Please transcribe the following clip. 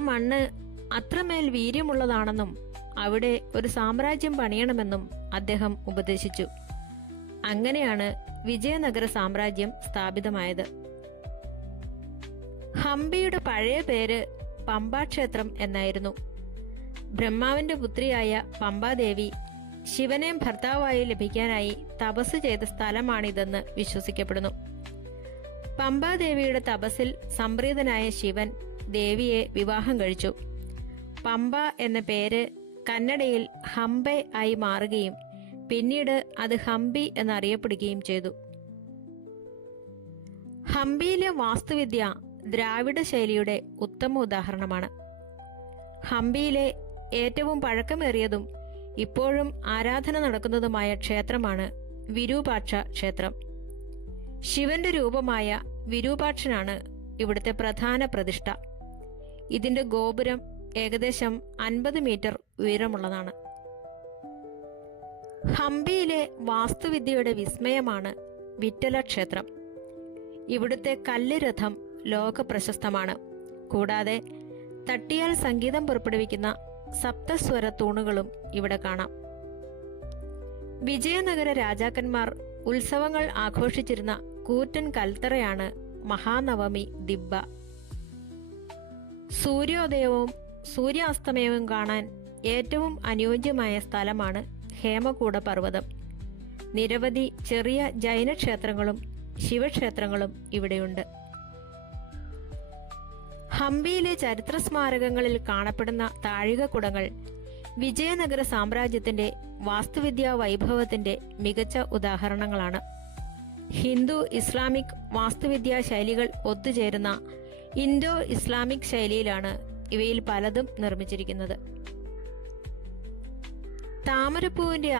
മണ്ണ് അത്രമേൽ വീര്യമുള്ളതാണെന്നും അവിടെ ഒരു സാമ്രാജ്യം പണിയണമെന്നും അദ്ദേഹം ഉപദേശിച്ചു. അങ്ങനെയാണ് വിജയനഗര സാമ്രാജ്യം സ്ഥാപിതമായത്. ഹംപിയുടെ പഴയ പേര് പമ്പാക്ഷേത്രം എന്നായിരുന്നു. ബ്രഹ്മാവിന്റെ പുത്രിയായ പമ്പാദേവി ശിവനെ ഭർത്താവായി ലഭിക്കാനായി തപസ് ചെയ്ത സ്ഥലമാണിതെന്ന് വിശ്വസിക്കപ്പെടുന്നു. പമ്പാദേവിയുടെ തപസ്സിൽ സംപ്രീതനായ ശിവൻ ദേവിയെ വിവാഹം കഴിച്ചു. പമ്പ എന്ന പേര് കന്നഡയിൽ ഹംപെ ആയി മാറുകയും പിന്നീട് അത് ഹംപി എന്നറിയപ്പെടുകയും ചെയ്തു. ഹംപിയിലെ വാസ്തുവിദ്യ ദ്രാവിഡ ശൈലിയുടെ ഉത്തമ ഉദാഹരണമാണ്. ഹംപിയിലെ ഏറ്റവും പഴക്കമേറിയതും ഇപ്പോഴും ആരാധന നടക്കുന്നതുമായ ക്ഷേത്രമാണ് വിരൂപാക്ഷ ക്ഷേത്രം. ശിവന്റെ രൂപമായ വിരൂപാക്ഷനാണ് ഇവിടുത്തെ പ്രധാന പ്രതിഷ്ഠ. ഇതിന്റെ ഗോപുരം ഏകദേശം 50 മീറ്റർ ഉയരമുള്ളതാണ്. ഹംപിയിലെ വാസ്തുവിദ്യയുടെ വിസ്മയമാണ് വിട്ടല ക്ഷേത്രം. ഇവിടുത്തെ കല്ല് രഥം ലോക പ്രശസ്തമാണ്. കൂടാതെ തട്ടിയാൽ സംഗീതം പുറപ്പെടുവിക്കുന്ന സപ്തസ്വര തൂണുകളും ഇവിടെ കാണാം. വിജയനഗര രാജാക്കന്മാർ ഉത്സവങ്ങൾ ആഘോഷിച്ചിരുന്ന കൂറ്റൻ കൽത്തറയാണ് മഹാനവമി ദിബ്ബ. സൂര്യോദയവും സൂര്യാസ്തമയവും കാണാൻ ഏറ്റവും അനുയോജ്യമായ സ്ഥലമാണ് ഹേമകൂട പർവ്വതം. നിരവധി ചെറിയ ജൈന ക്ഷേത്രങ്ങളും ശിവക്ഷേത്രങ്ങളും ഇവിടെയുണ്ട്. ഹംപിയിലെ ചരിത്ര സ്മാരകങ്ങളിൽ കാണപ്പെടുന്ന താഴികക്കുടങ്ങൾ വിജയനഗര സാമ്രാജ്യത്തിന്റെ വാസ്തുവിദ്യാ വൈഭവത്തിന്റെ മികച്ച ഉദാഹരണങ്ങളാണ്. ഹിന്ദു ഇസ്ലാമിക് വാസ്തുവിദ്യാ ശൈലികൾ ഒത്തുചേരുന്ന ഇൻഡോ ഇസ്ലാമിക് ശൈലിയിലാണ് ഇവയിൽ പലതും നിർമ്മിച്ചിരിക്കുന്നത്. താമരപ്പൂവിന്റെ